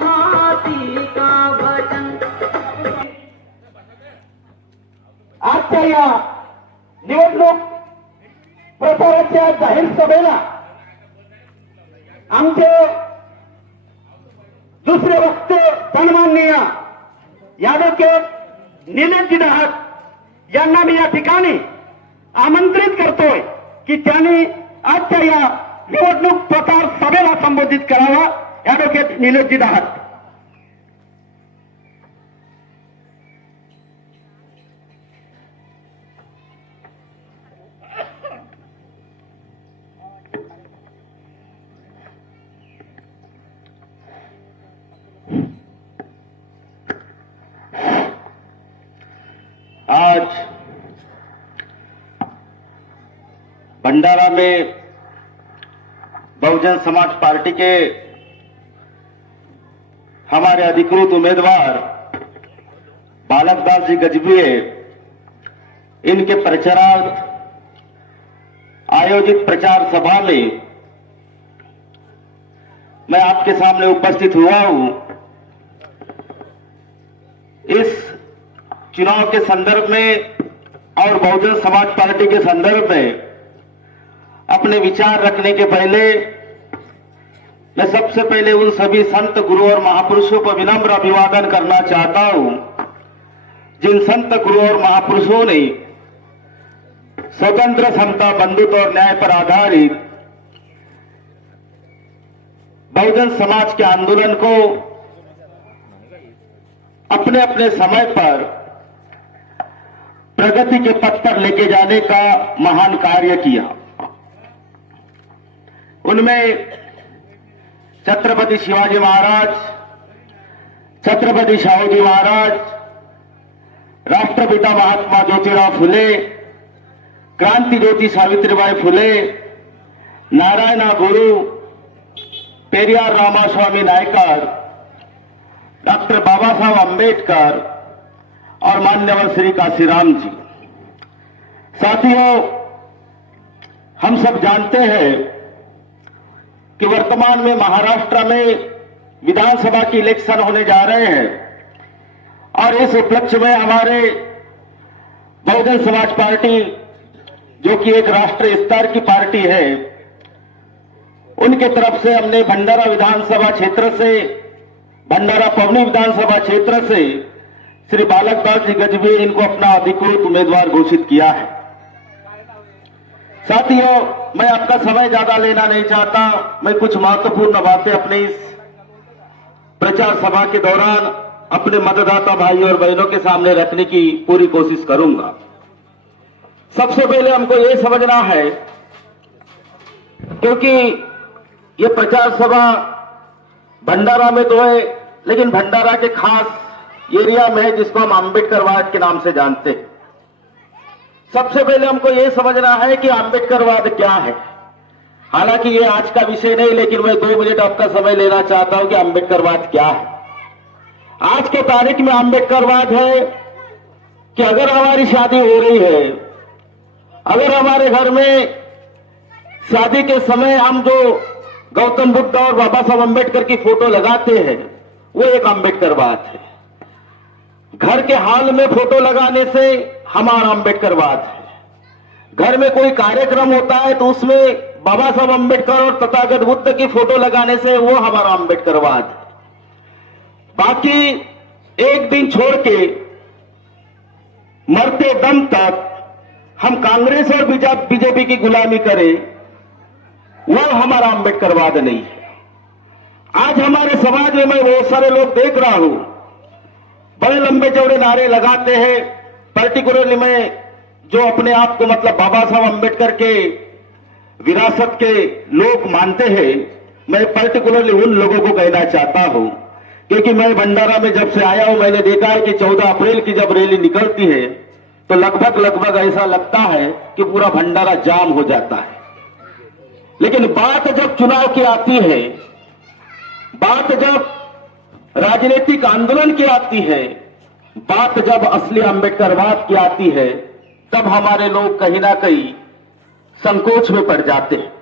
हाती का वचन। आजच्या या निवडणूक प्रचाराच्या जाहीर सभेला आमचे दुसरे वक्ते सन्माननीय यादवके निलेशजी डहाक यांना मी या ठिकाणी आमंत्रित करतोय की त्यांनी आजच्या या निवडणूक प्रचार सभेला संबोधित करावा. ॲडव्होकेट निलेशजी डहाक. आज भंडारा में बहुजन समाज पार्टी के हमारे अधिकृत उम्मीदवार बालकदास जी गजभिये इनके प्रचारार्थ आयोजित प्रचार सभा में मैं आपके सामने उपस्थित हुआ हूं. इस चुनाव के संदर्भ में और बहुजन समाज पार्टी के संदर्भ में अपने विचार रखने के पहले मैं सबसे पहले उन सभी संत गुरु और महापुरुषों को विनम्र अभिवादन करना चाहता हूं जिन संत गुरु और महापुरुषों ने स्वतंत्र, समता, बंधुत्व और न्याय पर आधारित बहुजन समाज के आंदोलन को अपने अपने समय पर प्रगति के पथ पर लेके जाने का महान कार्य किया. उनमें छत्रपति शिवाजी महाराज, छत्रपति शाहूजी महाराज, राष्ट्रपिता महात्मा ज्योतिराव फुले, क्रांति ज्योति सावित्रीबाई फुले, नारायण गुरु, पेरियार रामास्वामी नायकर, डॉक्टर बाबा साहब अंबेडकर और मान्यवर श्री काशीराम जी. साथियों, हम सब जानते हैं कि वर्तमान में महाराष्ट्र में विधानसभा की इलेक्शन होने जा रहे हैं और इस उपलक्ष्य में हमारे बहुजन समाज पार्टी, जो कि एक राष्ट्रीय स्तर की पार्टी है, उनके तरफ से हमने भंडारा विधानसभा क्षेत्र से, भंडारा पवनी विधानसभा क्षेत्र से श्री बालकदास जी गजभिये इनको अपना अधिकृत उम्मीदवार घोषित किया है. साथियों, मैं आपका समय ज्यादा लेना नहीं चाहता. मैं कुछ महत्वपूर्ण बातें अपने इस प्रचार सभा के दौरान अपने मतदाता भाई और बहनों के सामने रखने की पूरी कोशिश करूंगा. सबसे पहले हमको ये समझना है, क्योंकि ये प्रचार सभा भंडारा में तो है, लेकिन भंडारा के खास एरिया में है जिसको हम आंबेडकरवाद के नाम से जानते हैं. सबसे पहले हमको यह समझना है कि आंबेडकरवाद क्या है. हालांकि ये आज का विषय नहीं, लेकिन मैं 2 मिनट आपका समय लेना चाहता हूं कि आंबेडकरवाद क्या है. आज के तारीख में आंबेडकरवाद है कि अगर हमारी शादी हो रही है, अगर हमारे घर में शादी के समय हम जो गौतम बुद्ध और बाबा साहब अंबेडकर की फोटो लगाते हैं, वो एक आंबेडकरवाद है. घर के हाल में फोटो लगाने से हमारा आंबेडकरवाद है. घर में कोई कार्यक्रम होता है तो उसमें बाबा साहब अंबेडकर और तथागत बुद्ध की फोटो लगाने से वो हमारा आंबेडकरवाद है. बाकी एक दिन छोड़ के मरते दम तक हम कांग्रेस और बीजेपी की गुलामी करें, वो हमारा आंबेडकरवाद नहीं है. आज हमारे समाज में मैं बहुत सारे लोग देख रहा हूं, बड़े लंबे चौड़े नारे लगाते हैं. पर्टिकुलरली मैं जो अपने आप को मतलब बाबा साहब अंबेडकर के विरासत के लोग मानते हैं, मैं पर्टिकुलरली उन लोगों को कहना चाहता हूं, क्योंकि मैं भंडारा में जब से आया हूं मैंने देखा है कि 14 अप्रैल की जब रैली निकलती है तो लगभग ऐसा लगता है कि पूरा भंडारा जाम हो जाता है. लेकिन बात जब चुनाव की आती है, बात जब राजनीतिक आंदोलन की आती है, बात जब असली आंबेडकरवाद की आती है, तब हमारे लोग कहीं ना कहीं संकोच में पड़ जाते हैं.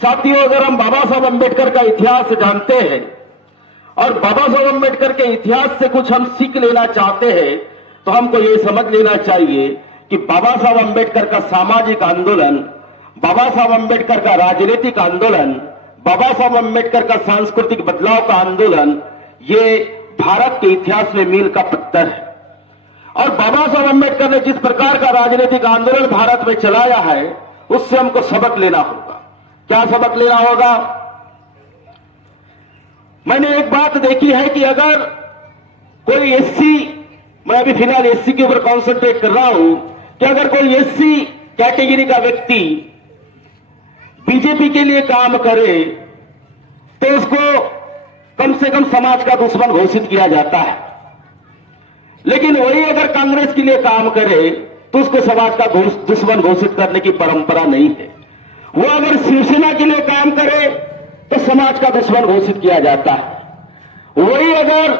साथियों, अगर हम बाबा साहब अंबेडकर का इतिहास जानते हैं और बाबा साहब अम्बेडकर के इतिहास से कुछ हम सीख लेना चाहते हैं तो हमको ये समझ लेना चाहिए कि बाबा साहब अम्बेडकर का सामाजिक आंदोलन, बाबा साहब अम्बेडकर का राजनीतिक आंदोलन, बाबा साहब अम्बेडकर का सांस्कृतिक बदलाव का आंदोलन, ये भारत के इतिहास में मील का पत्थर है। और बाबा साहब अम्बेडकर ने जिस प्रकार का राजनीतिक आंदोलन भारत में चलाया है, उससे हमको सबक लेना होगा। क्या सबक लेना होगा? मैंने एक बात देखी है कि अगर कोई एससी, मैं अभी फिलहाल एससी के ऊपर कॉन्सेंट्रेट कर रहा हूं, कि अगर कोई एससी कैटेगरी का व्यक्ति बीजेपी के लिए काम करे तो उसको कम से कम समाज का दुश्मन घोषित किया जाता है। लेकिन वही अगर कांग्रेस के लिए काम करे तो उसको समाज का दुश्मन घोषित करने की परंपरा नहीं है। वो अगर शिवसेना के लिए काम करे तो समाज का दुश्मन घोषित किया जाता है। वही अगर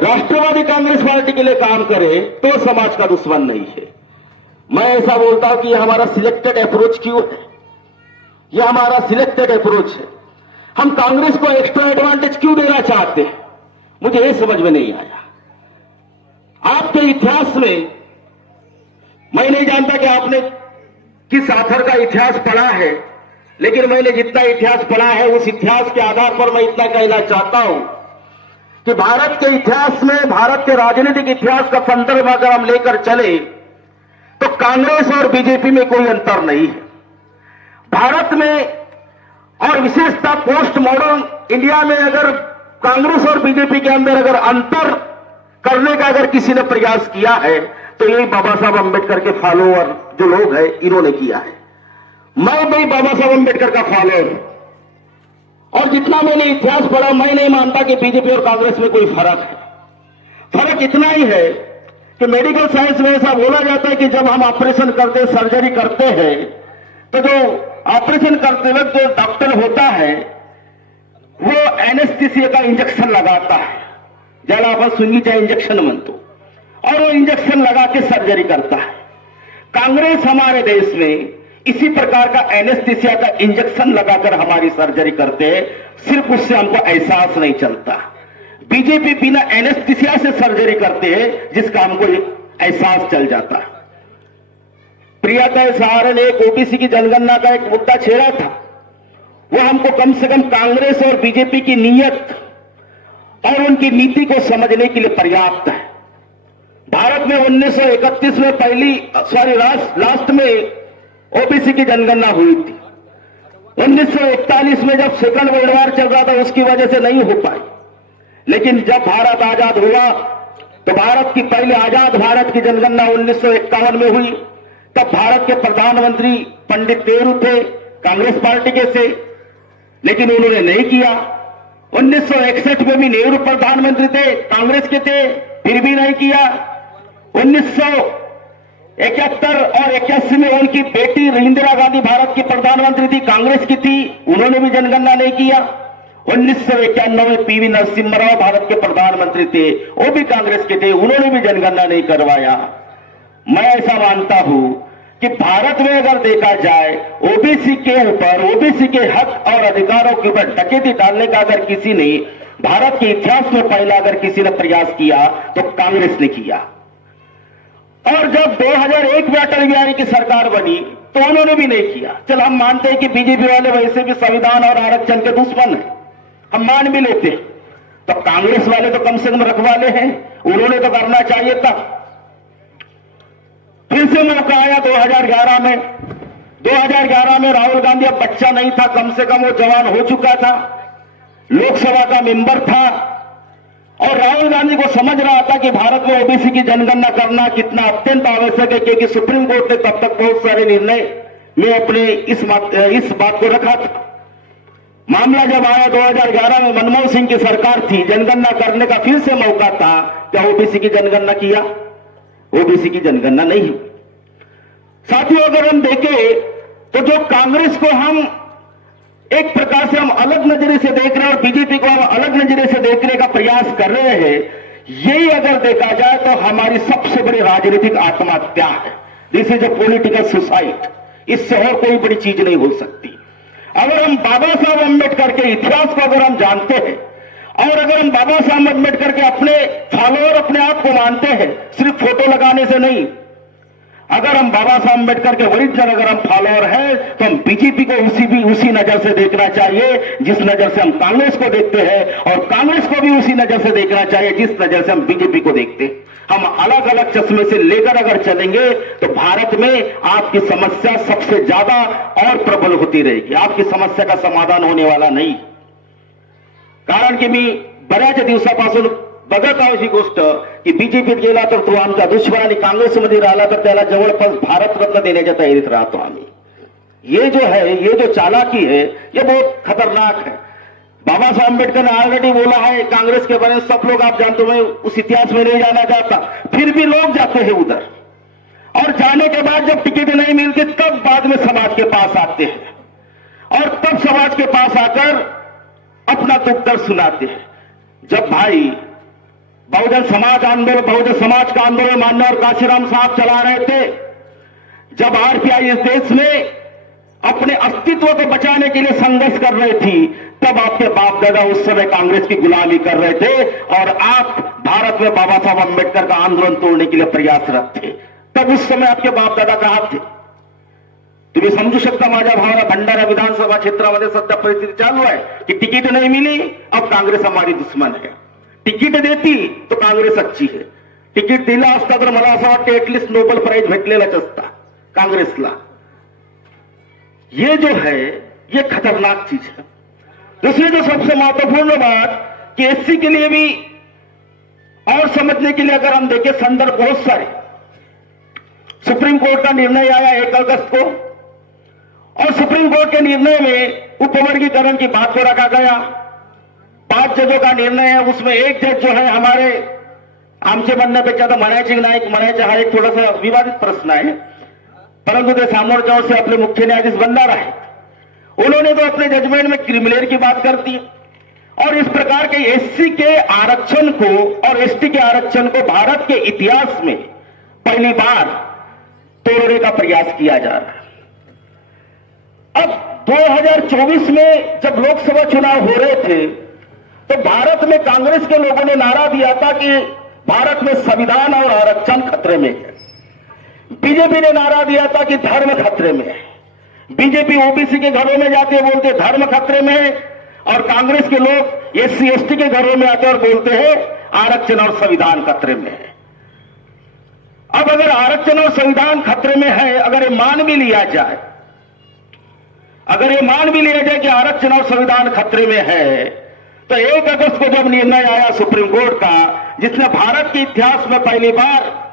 राष्ट्रवादी कांग्रेस पार्टी के लिए काम करे तो समाज का दुश्मन नहीं है। मैं ऐसा बोलता हूं कि यह हमारा सिलेक्टेड अप्रोच क्यों है? यह हमारा सिलेक्टेड अप्रोच है। हम कांग्रेस को एक्स्ट्रा एडवांटेज क्यों देना चाहते हैं? मुझे यह समझ में नहीं आया। आपके इतिहास में मैं नहीं जानता कि आपने किस आथर का इतिहास पढ़ा है, लेकिन मैंने जितना इतिहास पढ़ा है उस इतिहास के आधार पर मैं इतना कहना चाहता हूं कि भारत के इतिहास में, भारत के राजनीतिक इतिहास का संदर्भ अगर हम लेकर चले तो कांग्रेस और बीजेपी में कोई अंतर नहीं है। भारत में और विशेषतः पोस्ट मॉडर्न इंडिया में अगर कांग्रेस और बीजेपी के अंदर अगर अंतर करने का अगर किसी ने प्रयास किया है तो यही बाबा साहब अम्बेडकर के फॉलोअर जो लोग हैं इन्होंने किया है। मैं भी बाबा साहब अम्बेडकर का फॉलोअर हूं और जितना मैंने इतिहास पढ़ा, मैं नहीं मानता कि बीजेपी और कांग्रेस में कोई फर्क है। फर्क इतना ही है कि मेडिकल साइंस में ऐसा बोला जाता है कि जब हम ऑपरेशन करते, सर्जरी करते हैं, तो जो ऑपरेशन करते वक्त जो डॉक्टर होता है वो एनेस्थीसिया का इंजेक्शन लगाता है, ज्यादा आपण सुंगीचा इंजेक्शन म्हणतो, और वो इंजेक्शन लगा के सर्जरी करता है। कांग्रेस हमारे देश में इसी प्रकार का एनेस्थीसिया का इंजेक्शन लगाकर हमारी सर्जरी करते हैं, सिर्फ उससे हमको एहसास नहीं चलता। बीजेपी बिना एनेस्थीसिया से सर्जरी करते हैं जिसका हमको एहसास चल जाता है। प्रियंका सहारे ने एक ओबीसी की जनगणना का एक मुद्दा छेड़ा था, वो हमको कम से कम कांग्रेस और बीजेपी की नीयत और उनकी नीति को समझने के लिए पर्याप्त है। भारत में 1931 में लास्ट में ओबीसी की जनगणना हुई थी। 1941 में जब सेकंड वर्ल्ड वॉर चल रहा था उसकी वजह से नहीं हो पाई, लेकिन जब भारत आजाद हुआ तो भारत की पहले आजाद भारत की जनगणना 1951 में हुई। तब भारत के प्रधानमंत्री पंडित नेहरू थे कांग्रेस पार्टी के से, लेकिन उन्होंने नहीं किया। 1961 में भी नेहरू प्रधानमंत्री थे, कांग्रेस के थे, फिर भी नहीं किया। 1971 और 81 में उनकी बेटी इंदिरा गांधी भारत की प्रधानमंत्री थी, कांग्रेस की थी, उन्होंने भी जनगणना नहीं किया। 1991 में पीवी नरसिम्हा राव भारत के प्रधानमंत्री थे, वो भी कांग्रेस के थे, उन्होंने भी जनगणना नहीं करवाया। मैं ऐसा मानता हूं कि भारत में अगर देखा जाए ओबीसी के ऊपर, ओबीसी के हक और अधिकारों के ऊपर डकैती डालने का अगर किसी ने भारत के इतिहास में पहला अगर किसी ने प्रयास किया तो कांग्रेस ने किया। और जब 2001 में अटल बिहारी की सरकार बनी तो उन्होंने भी नहीं किया। चल हम मानते हैं कि बीजेपी वाले वैसे भी संविधान और आरक्षण के दुश्मन है, हम मान भी लेते, तो कांग्रेस वाले तो कम से कम रखवाले हैं, उन्होंने तो करना चाहिए था। फिर से मौका आया 2011 में। 2011 में राहुल गांधी अब बच्चा नहीं था, कम से कम वो जवान हो चुका था, लोकसभा का मेंबर था, और राहुल गांधी को समझ रहा था कि भारत में ओबीसी की जनगणना करना कितना अत्यंत आवश्यक है, क्योंकि सुप्रीम कोर्ट ने तब तक बहुत सारे निर्णय में अपने इस बात को रखा था। मामला जब आया 2011 में, मनमोहन सिंह की सरकार थी, जनगणना करने का फिर से मौका था, क्या ओबीसी की जनगणना किया? ओबीसी की जनगणना नहीं हुई। साथियों, अगर हम देखें तो जो कांग्रेस को हम एक प्रकार से हम अलग नजरिए से देख रहे हैं और बीजेपी को हम अलग नजरिए से देखने का प्रयास कर रहे हैं, यही अगर देखा जाए तो हमारी सबसे बड़ी राजनीतिक आत्महत्या है। This is a political suicide, इससे और कोई बड़ी चीज नहीं हो सकती। अगर हम बाबा साहब अम्बेडकर के इतिहास को अगर हम जानते हैं और अगर हम बाबा साहब अम्बेडकर के अपने फॉलोअर अपने आप को मानते हैं, सिर्फ फोटो लगाने से नहीं, अगर हम बाबा साहब अम्बेडकर के ओरिजिनल अगर हम फॉलोअर हैं, तो हम बीजेपी को उसी नजर से देखना चाहिए जिस नजर से हम कांग्रेस को देखते हैं, और कांग्रेस को भी उसी नजर से देखना चाहिए जिस नजर से हम बीजेपी को देखते हैं। हम अलग अलग चश्मे से लेकर अगर चलेंगे तो भारत में आपकी समस्या सबसे ज्यादा और प्रबल होती रहेगी, आपकी समस्या का समाधान होने वाला नाही। कारण की मी बऱ्याच दिवसापासून बघत आहोत ही गोष्ट की बीजेपीत गेला तर तो आमचा दुश्मन आणि काँग्रेसमध्ये राहिला तर त्याला जवळपास भारतरत्न देण्याच्या तयारीत राहतो आम्ही। ये जो है, ये जो चालाकी है, ये बहुत खतरनाक है। बाबा साहब अम्बेडकर ने ऑलरेडी बोला है कांग्रेस के बारे में सब लोग आप जानते हो, मैं उस इतिहास में नहीं जाना चाहता, फिर भी लोग जाते हैं उधर, और जाने के बाद जब टिकट नहीं मिलती तब बाद में समाज के पास आते हैं, और तब समाज के पास आकर अपना दुख दर्द सुनाते हैं। जब भाई बहुजन समाज आंदोलन, बहुजन समाज का आंदोलन माननीय काशीराम साहब चला रहे थे, जब आरपीआई इस देश में अपने अस्तित्व को बचाने के लिए संघर्ष कर रही थी, तब आपके बाप दादा उस समय कांग्रेस की गुलामी कर रहे थे, और आप भारत में बाबा साहब अम्बेडकर का आंदोलन तोड़ने के लिए प्रयासरत थे। तब उस समय आपके बाप दादा कहां थे? तुम्ही समजू शकता माझ्या भावाला, भंडारा विधानसभा क्षेत्रामध्ये सध्या परिस्थिती चालू आहे की तिकीट नहीं मिली, अब कांग्रेस हमारी दुश्मन है। तिकीट देती तो कांग्रेस अच्छी है, तिकीट दिला असता तर मला असं वाटतं एटलीस्ट नोबेल प्राइज भेटलेलाच असता कांग्रेसला। ये जो है ये खतरनाक चीज है। दूसरी जो सबसे महत्वपूर्ण बात कि एससी के लिए भी और समझने के लिए अगर हम देखें संदर्भ बहुत सारे, सुप्रीम कोर्ट का निर्णय आया 1 अगस्त को, और सुप्रीम कोर्ट के निर्णय में उपवर्गीकरण की बात को रखा गया। 5 जजों का निर्णय है, उसमें एक जज जो है हमारे आमचे म्हणण्यापेक्षा तर म्हणायचे नाही म्हणायचे हा एक थोडासा विवादित प्रश्न है, परंतु ते समोरच्या ओर से अपने मुख्य न्यायाधीश बनदार है, उन्होंने तो अपने जजमेंट में क्रिमिनल की बात कर दी, और इस प्रकार के एससी के आरक्षण को और एसटी के आरक्षण को भारत के इतिहास में पहली बार तोड़ने का प्रयास किया जा रहा है। अब 2024 में जब लोकसभा चुनाव हो रहे थे तो भारत में कांग्रेस के लोगों ने नारा दिया था कि भारत में संविधान और आरक्षण खतरे में है। बीजेपी ने नारा दिया था कि धर्म खतरे में है। बीजेपी ओबीसी के घरों में जाते बोलते धर्म खतरे में है, और कांग्रेस के लोग एससी एसटी के घरों में आते और बोलते हैं आरक्षण और संविधान खतरे में है। अब अगर आरक्षण और संविधान खतरे में है, अगर ये मान भी लिया जाए, अगर ये मान भी लिया जाए कि आरक्षण और संविधान खतरे में है, तो 1 अगस्त को जब निर्णय आया सुप्रीम कोर्ट का, जिसने भारत के इतिहास में पहली बार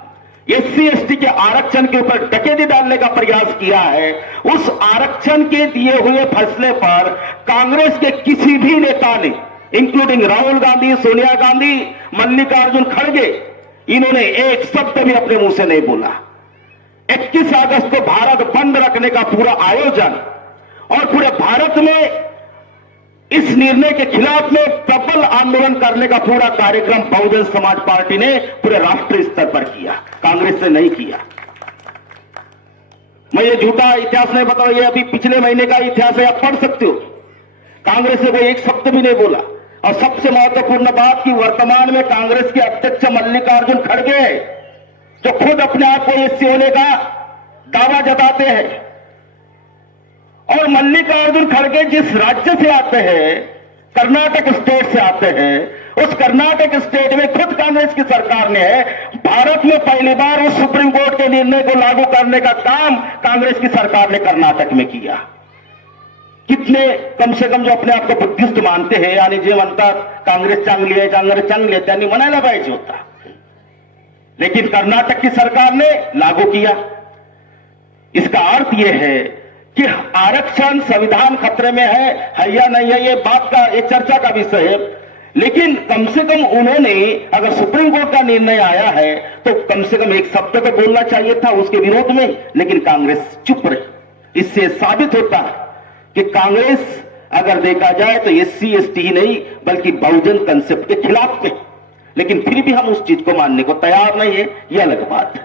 एससी एसटी के आरक्षण के ऊपर डकैती डालने का प्रयास किया है, उस आरक्षण के दिए हुए फैसले पर कांग्रेस के किसी भी नेता ने, इंक्लूडिंग राहुल गांधी, सोनिया गांधी, मल्लिकार्जुन खड़गे, इन्होंने एक शब्द भी अपने मुंह से नहीं बोला। 21 अगस्त को भारत बंद रखने का पूरा आयोजन और पूरे भारत में इस निर्णय के खिलाफ में प्रबल आंदोलन करने का पूरा कार्यक्रम बहुजन समाज पार्टी ने पूरे राष्ट्रीय स्तर पर किया, कांग्रेस ने नहीं किया। मैं ये झूठा इतिहास नहीं बताऊं, ये अभी पिछले महीने का इतिहास है, आप पढ़ सकते हो। कांग्रेस ने कोई एक शब्द भी नहीं बोला। और सबसे महत्वपूर्ण बात कि वर्तमान में कांग्रेस के अध्यक्ष मल्लिकार्जुन खड़गे जो खुद अपने आप को एससी होने का दावा जताते हैं, और मल्लिकार्जुन खड़गे जिस राज्य से आते हैं, कर्नाटक स्टेट से आते हैं, उस कर्नाटक स्टेट में खुद कांग्रेस की सरकार ने भारत में पहली बार उस सुप्रीम कोर्ट के निर्णय को लागू करने का काम कांग्रेस की सरकार ने कर्नाटक में किया। कितने कम से कम जो अपने आप को बुद्धिस्ट मानते हैं, यानी जे म्हणतात कांग्रेस चांगली आहे, कांग्रेस चांगली आहे, त्यांनी म्हणायला पाहिजे होता, लेकिन कर्नाटक की सरकार ने लागू किया। इसका अर्थ यह है कि आरक्षण संविधान खतरे में है या नहीं है, ये बात का, ये चर्चा का विषय है, लेकिन कम से कम उन्होंने, अगर सुप्रीम कोर्ट का निर्णय आया है तो कम से कम एक शब्द तो बोलना चाहिए था उसके विरोध में, लेकिन कांग्रेस चुप रही। इससे साबित होता है कि कांग्रेस अगर देखा जाए तो एससी एसटी ही नहीं बल्कि बहुजन कंसेप्ट के खिलाफ में, लेकिन फिर भी हम उस चीज को मानने को तैयार नहीं है, यह अलग बात है।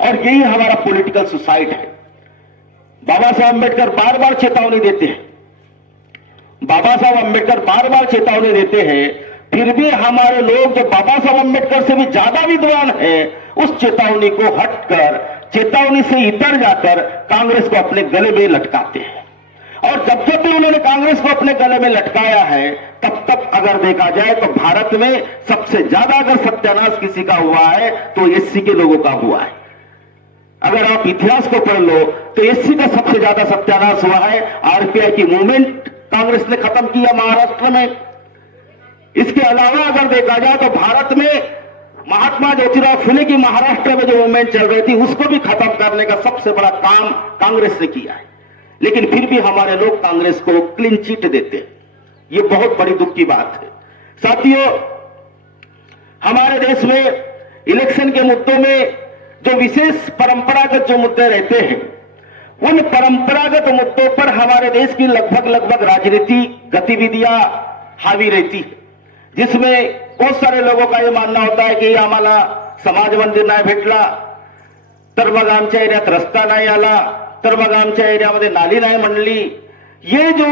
और यही हमारा पॉलिटिकल सुसाइड है। बाबा साहब अम्बेडकर बार बार चेतावनी देते हैं, बाबा साहब अम्बेडकर बार बार चेतावनी देते हैं, फिर भी हमारे लोग जो बाबा साहब अम्बेडकर से भी ज्यादा विद्वान है, उस चेतावनी को हटकर, चेतावनी से इतर जाकर कांग्रेस को अपने गले में लटकाते हैं। और जब जब भी उन्होंने कांग्रेस को अपने गले में लटकाया है, तब तब अगर देखा जाए तो भारत में सबसे ज्यादा अगर सत्यानाश किसी का हुआ है तो एससी के लोगों का हुआ है। अगर आप इतिहास को पढ़ लो तो एससी का सबसे ज्यादा सत्यानाश हुआ है। आरपीआई की मूवमेंट कांग्रेस ने खत्म किया महाराष्ट्र में। इसके अलावा अगर देखा जाए तो भारत में महात्मा ज्योतिराव फुले की महाराष्ट्र में जो मूवमेंट चल रही थी, उसको भी खत्म करने का सबसे बड़ा काम कांग्रेस ने किया है। लेकिन फिर भी हमारे लोग कांग्रेस को क्लीन चिट देते हैं। ये बहुत बड़ी दुख की बात है। साथियों, हमारे देश में इलेक्शन के मुद्दों में जो विशेष परंपरागत जो मुद्दे रहते हैं, उन परंपरागत मुद्दों पर हमारे देश की लगभग राजनीतिक गतिविधियां हावी रहती है, जिसमें बहुत सारे लोगों का यह मानना होता है कि आम्हाला समाज मंदिर नाही भेटला, तर मग आमच्या एरियात रस्ता नाही आला, तर मग आमच्या एरियामध्ये नाली नाही म्हणली। ये जो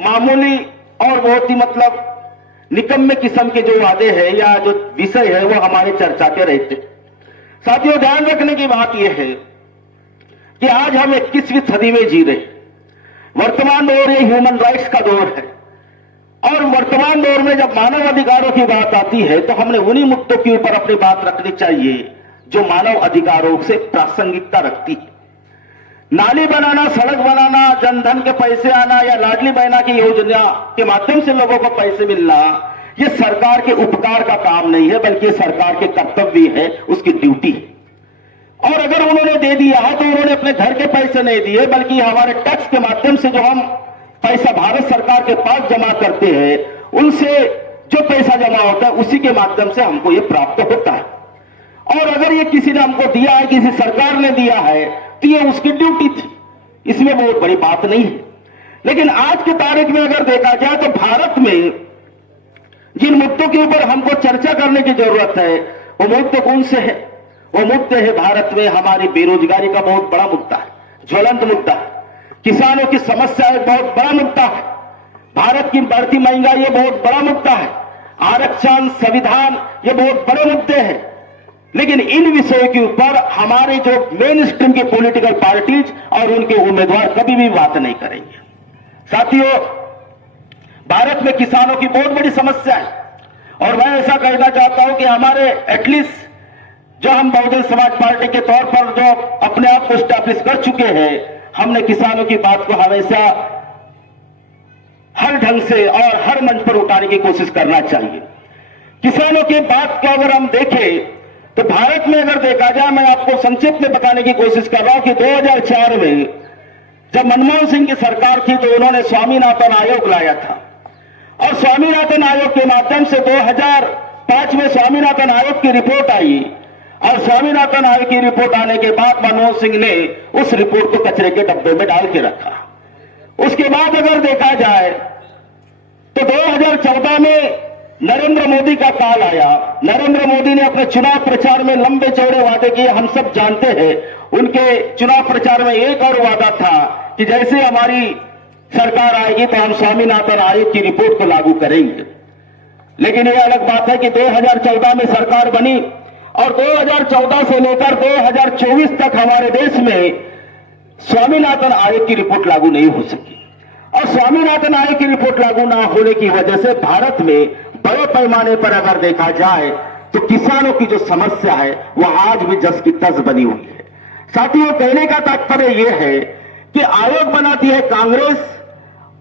मामूली और बहुत ही निकम्मे किस्म के जो वादे हैं या जो विषय है, वो हमारे चर्चा के रहते। साथियों, ध्यान रखने की बात यह है कि आज हम 21वीं सदी में जी रहे। वर्तमान दौर ये ह्यूमन राइट्स का दौर है, और वर्तमान दौर में जब मानव अधिकारों की बात आती है तो हमने उन्हीं मुद्दों के ऊपर अपनी बात रखनी चाहिए जो मानव अधिकारों से प्रासंगिकता रखती है। नाली बनाना, सड़क बनाना, जनधन के पैसे आना या लाडली बहना की योजना के माध्यम से लोगों को पैसे मिलना, ये सरकार के उपकार का काम नहीं है, बल्कि सरकार के कर्तव्य है, उसकी ड्यूटी है। और अगर उन्होंने दे दिया है तो उन्होंने अपने घर के पैसे नहीं दिए, बल्कि हमारे टैक्स के माध्यम से जो हम पैसा भारत सरकार के पास जमा करते हैं, उनसे जो पैसा जमा होता है उसी के माध्यम से हमको ये प्राप्त होता है। और अगर ये किसी ने हमको दिया है, किसी सरकार ने दिया है, तो ये उसकी ड्यूटी थी, इसमें बहुत बड़ी बात नहीं है। लेकिन आज की तारीख में अगर देखा जाए तो भारत में जिन मुद्दों के ऊपर हमको चर्चा करने की जरूरत है, वो मुद्दे कौन से है? वो मुद्दे है भारत में हमारी बेरोजगारी का बहुत बड़ा मुद्दा है, ज्वलंत मुद्दा है। किसानों की समस्या एक बहुत बड़ा मुद्दा है। भारत की बढ़ती महंगाई ये बहुत बड़ा मुद्दा है। आरक्षण, संविधान ये बहुत बड़े मुद्दे हैं। लेकिन इन विषयों के ऊपर हमारे जो मेन स्ट्रीम की पॉलिटिकल पार्टीज और उनके उम्मीदवार कभी भी बात नहीं करेंगे। साथियों, भारत में किसानों की बहुत बड़ी समस्या है, और मैं ऐसा कहना चाहता हूं कि हमारे एटलीस्ट जो हम बहुजन समाज पार्टी के तौर पर जो अपने आप को स्टैब्लिश कर चुके हैं, हमने किसानों की बात को हमेशा हर ढंग से और हर मंच पर उठाने की कोशिश करना चाहिए। किसानों की बात को अगर हम देखें तो भारत में अगर देखा जाए, मैं आपको संक्षिप्त में बताने की कोशिश कर रहा हूं कि 2004 में जब मनमोहन सिंह की सरकार थी तो उन्होंने स्वामीनाथन आयोग लाया था, और स्वामीनाथन आयोग के माध्यम से 2005 में स्वामीनाथन आयोग की रिपोर्ट आई, और स्वामीनाथन आयोग की रिपोर्ट आने के बाद मनमोहन सिंह ने उस रिपोर्ट को कचरे के डब्बे में डाल के रखा। उसके बाद अगर देखा जाए तो 2014 में नरेंद्र मोदी का काल आया। नरेंद्र मोदी ने अपने चुनाव प्रचार में लंबे चौड़े वादे किए, हम सब जानते हैं। उनके चुनाव प्रचार में एक और वादा था कि जैसे हमारी सरकार आएगी तो हम स्वामीनाथन आयोग की रिपोर्ट को लागू करेंगे। लेकिन यह अलग बात है कि 2014 में सरकार बनी, और 2014 से लेकर 2024 तक हमारे देश में स्वामीनाथन आयोग की रिपोर्ट लागू नहीं हो सकी। और स्वामीनाथन आयोग की रिपोर्ट लागू ना होने की वजह से भारत में बड़े पैमाने पर अगर देखा जाए तो किसानों की जो समस्या है वो आज भी जस की तस बनी हुई है। साथियों, कहने का तात्पर्य यह है कि आयोग बनाती है कांग्रेस,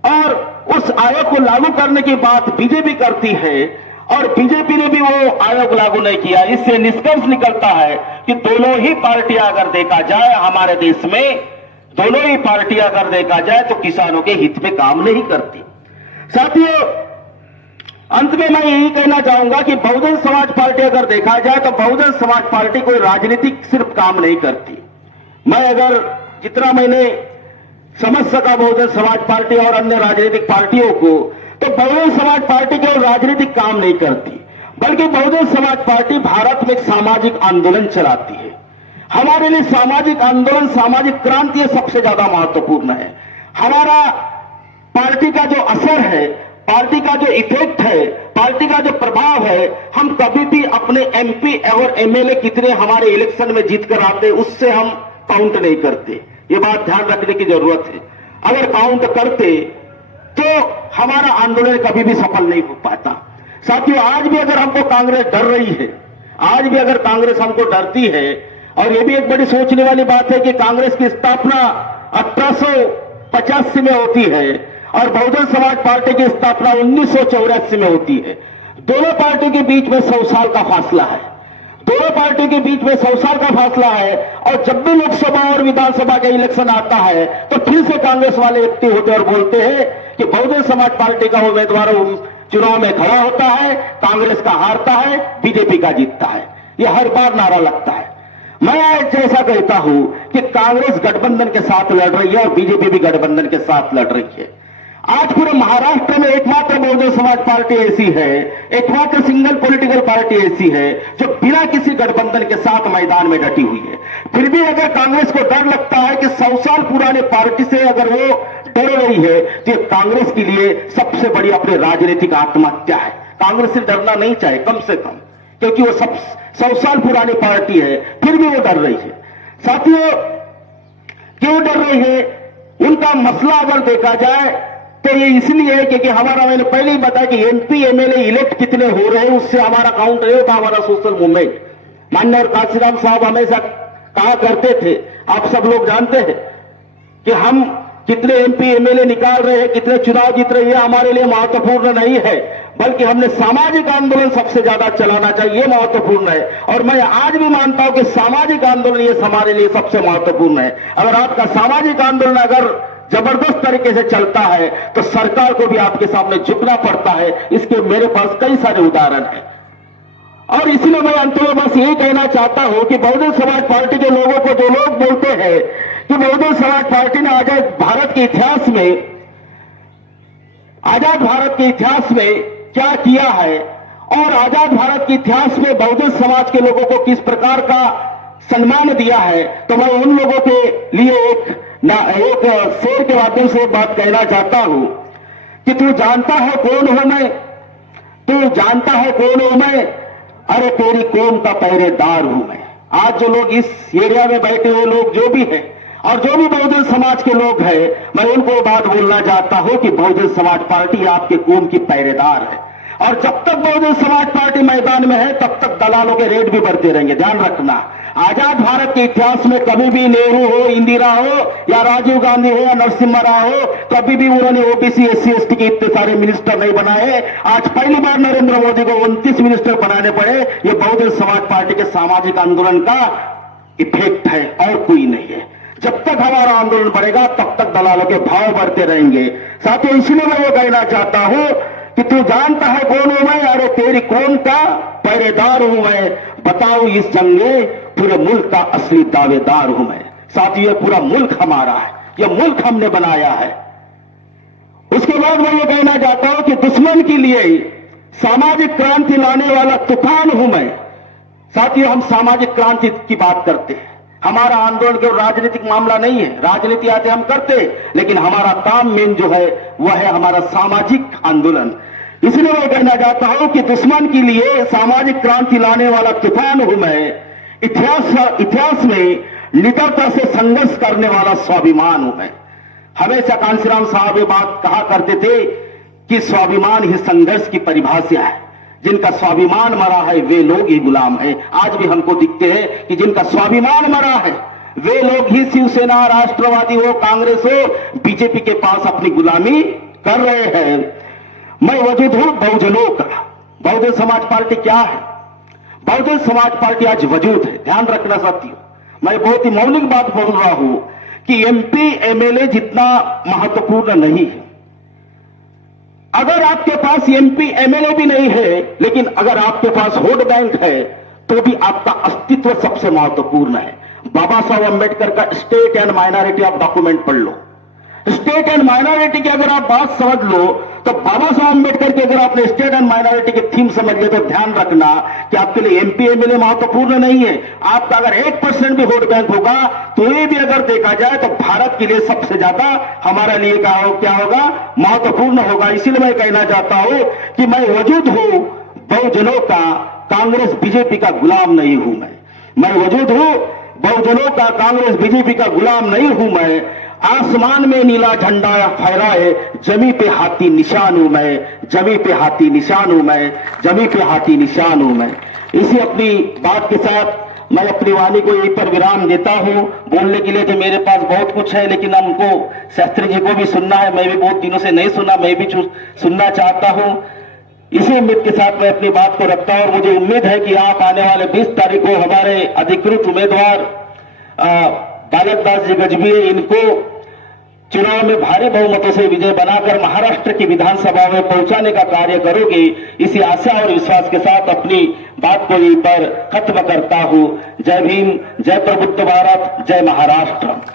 और उस आयोग को लागू करने की बात बीजेपी करती है, और बीजेपी ने भी वो आयोग लागू नहीं किया। इससे निष्कर्ष निकलता है कि दोनों ही पार्टियां अगर देखा जाए हमारे देश में, दोनों ही पार्टियां अगर देखा जाए तो किसानों के हित में काम नहीं करती। साथियों, अंत में मैं यही कहना चाहूंगा कि बहुजन समाज पार्टी अगर देखा जाए तो बहुजन समाज पार्टी कोई राजनीतिक सिर्फ काम नहीं करती। मैं अगर जितना मैंने समझ सका बहुजन समाज पार्टी और अन्य राजनीतिक पार्टियों को, तो बहुजन समाज पार्टी केवल राजनीतिक काम नहीं करती, बल्कि बहुजन समाज पार्टी भारत में एक सामाजिक आंदोलन चलाती है। हमारे लिए सामाजिक आंदोलन, सामाजिक क्रांति सबसे ज्यादा महत्वपूर्ण है। हमारा पार्टी का जो असर है पार्टी का जो इफेक्ट है, पार्टी का जो प्रभाव है, हम कभी भी अपने एमपी और एमएलए कितने हमारे इलेक्शन में जीत कर आते उससे हम काउंट नहीं करते। ये बात ध्यान रखने की जरूरत है। अगर काउंट करते तो हमारा आंदोलन कभी भी सफल नहीं हो पाता। साथियों, आज भी अगर हमको कांग्रेस डर रही है, आज भी अगर कांग्रेस हमको डरती है, और ये भी एक बड़ी सोचने वाली बात है कि कांग्रेस की स्थापना 1885 में होती है और बहुजन समाज पार्टी की स्थापना 1984 में होती है। दोनों पार्टी के बीच में 100 साल का फासला है। दोनों पार्टी के बीच में 100 साल का फासला है, और जब भी लोकसभा और विधानसभा का इलेक्शन आता है तो फिर से कांग्रेस वाले एक्टिव होते और बोलते हैं कि बहुजन समाज पार्टी का उम्मीदवार चुनाव में खड़ा होता है, कांग्रेस का हारता है, बीजेपी का जीतता है। यह हर बार नारा लगता है। मैं आज ऐसा कहता हूं कि कांग्रेस गठबंधन के साथ लड़ रही है और बीजेपी भी गठबंधन के साथ लड़ रही है। आज पूरे महाराष्ट्र में एकमात्र बहुजन समाज पार्टी ऐसी है, एकमात्र सिंगल पॉलिटिकल पार्टी ऐसी है जो बिना किसी गठबंधन के साथ मैदान में डटी हुई है। फिर भी अगर कांग्रेस को डर लगता है कि 100 साल पुराने पार्टी से अगर वो डर रही है तो ये कांग्रेस के लिए सबसे बड़ी अपनी राजनीतिक आत्महत्या है। कांग्रेस से डरना नहीं चाहिए कम से कम, क्योंकि वो 100 साल पुरानी पार्टी है, फिर भी वो डर रही है। साथियों, क्यों डर रही है? उनका मसला अगर देखा जाए तो ये इसलिए है क्योंकि हमारा, मैंने पहले ही बताया कि एमपी एमएलए इलेक्ट कितने हो रहे हैं उससे हमारा काउंट नहीं होता, हमारा सोशल मूवमेंट। माननीय काशीराम साहब हमेशा कहा करते थे, आप सब लोग जानते हैं कि हम कितने एमपी एमएलए निकाल रहे हैं, कितने चुनाव जीत रहे हैं, हमारे लिए महत्वपूर्ण नहीं है, बल्कि हमने सामाजिक आंदोलन सबसे ज्यादा चलाना चाहिए, ये महत्वपूर्ण है। और मैं आज भी मानता हूं कि सामाजिक आंदोलन ये हमारे लिए सबसे महत्वपूर्ण है। अगर आपका सामाजिक आंदोलन अगर जबरदस्त तरीके से चलता है तो सरकार को भी आपके सामने झुकना पड़ता है। इसके मेरे पास कई सारे उदाहरण हैं। और इसलिए मैं अंत में बस यही कहना चाहता हूं कि बहुजन समाज पार्टी के लोगों को, जो लोग बोलते हैं कि बहुजन समाज पार्टी ने आजाद भारत के इतिहास में क्या किया है और आजाद भारत के इतिहास में बहुजन समाज के लोगों को किस प्रकार का सम्मान दिया है, तो मैं उन लोगों के लिए एक शेर के माध्यम से बात कहना चाहता हूं कि तू जानता है कौन हूं मैं, तू जानता है कौन हूं मैं, अरे तेरी कौम का पहरेदार हूं मैं। आज जो लोग इस एरिया में बैठे हुए लोग जो भी हैं और जो भी बहुजन समाज के लोग हैं, मैं उनको बात बोलना चाहता हूं कि बहुजन समाज पार्टी आपके कौम की पहरेदार है। और जब तक बहुजन समाज पार्टी मैदान में है तब तक दलालों के रेट भी बढ़ते रहेंगे। ध्यान रखना, आजाद भारत के इतिहास में कभी भी नेहरू हो, इंदिरा हो या राजीव गांधी हो या नरसिम्हा राव हो, कभी भी उन्होंने ओबीसी एससी एसटी के इतने सारे मिनिस्टर नहीं बनाए। आज पहली बार नरेंद्र मोदी को 29 मिनिस्टर बनाने पड़े। ये बहुजन समाज पार्टी के सामाजिक आंदोलन का इफेक्ट है और कोई नहीं है। जब तक हमारा आंदोलन बढ़ेगा तब तक दलालों के भाव बढ़ते रहेंगे। साथियों, इसलिए मैं ये कहना चाहता हूं कि तू जानता है कौन हूं मैं, अरे तेरी कौम का पहरेदार हूं मैं, बताओ इस जंग में पूरे मुल्क का असली दावेदार हूं मैं। साथियों, ये पूरा मुल्क हमारा है, यह मुल्क हमने बनाया है। उसके बाद मैं ये कहना चाहता हूं कि दुश्मन के लिए सामाजिक क्रांति लाने वाला तूफान हूं मैं। साथियों, हम सामाजिक क्रांति की बात करते हैं, हमारा आंदोलन केवल राजनीतिक मामला नहीं है। राजनीति आते हम करते, लेकिन हमारा काम मेन जो है वह है हमारा सामाजिक आंदोलन। इसलिए मैं कहना चाहता हूं कि दुश्मन के लिए सामाजिक क्रांति लाने वाला तूफान हूं मैं। इतिहास में निडरता से संघर्ष करने वाला स्वाभिमान हूं मैं। हमेशा कांशीराम साहब ये बात कहा करते थे कि स्वाभिमान ही संघर्ष की परिभाषा है। जिनका स्वाभिमान मरा है वे लोग ही गुलाम है। आज भी हमको दिखते हैं कि जिनका स्वाभिमान मरा है वे लोग ही शिवसेना, राष्ट्रवादी हो, कांग्रेस हो, बीजेपी के पास अपनी गुलामी कर रहे हैं। मैं वजूद हूं बहुजनों का। बहुजन समाज पार्टी क्या है? बहुजन समाज पार्टी आज वजूद है। ध्यान रखना साथियों, मैं बहुत ही मौलिक बात बोल रहा हूं कि एमपी एमएलए जितना महत्वपूर्ण नहीं है। अगर आपके पास एमपी एमएलए भी नहीं है, लेकिन अगर आपके पास वोट बैंक है तो भी आपका अस्तित्व सबसे महत्वपूर्ण है। बाबा साहब अंबेडकर का state and minority of document पढ़ लो। स्टेट एंड माइनॉरिटी की अगर आप बात समझ लो तो बाबा साहब अम्बेडकर की अगर आपने स्टेट एंड माइनॉरिटी की थीम समझ ले तो ध्यान रखना कि आपके लिए एमपी एमएलए महत्वपूर्ण नहीं है। आपका अगर 1% भी वोट बैंक होगा तो ये भी अगर देखा जाए तो भारत के लिए सबसे ज्यादा हमारे लिए क्या होगा, महत्वपूर्ण होगा। इसीलिए मैं कहना चाहता हूं कि मैं वजूद हूं बहुजनों का, कांग्रेस बीजेपी का गुलाम नहीं हूं। मैं वजूद हूं बहुजनों का, कांग्रेस बीजेपी का गुलाम नहीं हूं। मैं आसमान में नीला झंडा फहराए, जमी पे हाथी निशान हूं मैं, जमी पे हाथी निशान हूं मैं, जमी पे हाथी निशान हूं मैं। इसी अपनी बात के साथ मैं अपनी वाणी को यहीं पर विराम देता हूं। बोलने के लिए तो मेरे पास बहुत कुछ है, लेकिन हमको शास्त्री जी को भी सुनना है। मैं भी बहुत दिनों से नहीं सुना, मैं भी सुनना चाहता हूं। इसी उम्मीद के साथ मैं अपनी बात को रखता हूं और मुझे उम्मीद है कि आप आने वाले 20 तारीख को हमारे अधिकृत उम्मीदवार बालक दास जी गजभिये इनको चुनाव में भारी बहुमतों से विजय बनाकर महाराष्ट्र की विधानसभा में पहुंचाने का कार्य करोगे, इसी आशा और विश्वास के साथ अपनी बात को यहीं पर खत्म करता हूं। जय भीम, जय प्रबुद्ध भारत, जय महाराष्ट्र।